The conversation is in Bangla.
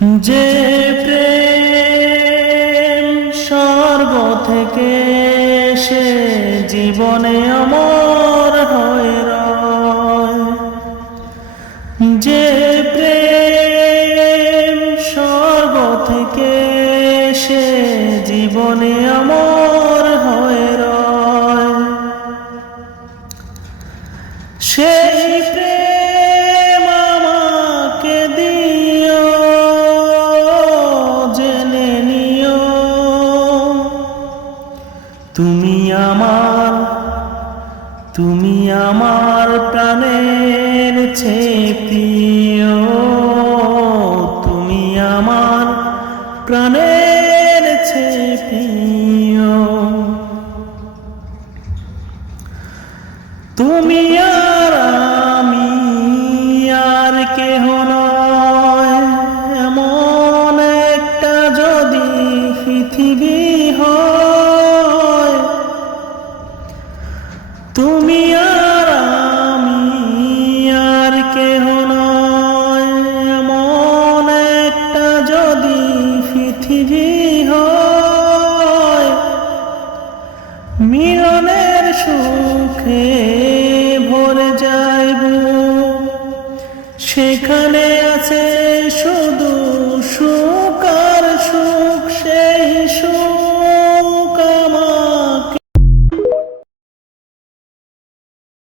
যে প্রেম স্বর্গ থেকে সে জীবনে অমর হয়ে রয়, যে প্রেম স্বর্গ থেকে সে জীবনে অমর হয়ে রয়, সেই প্রেম আমাকে দিও, জেনে নিও তুমি আমার প্রাণের চেয়ে প্রিয়, তুমি আমার প্রাণের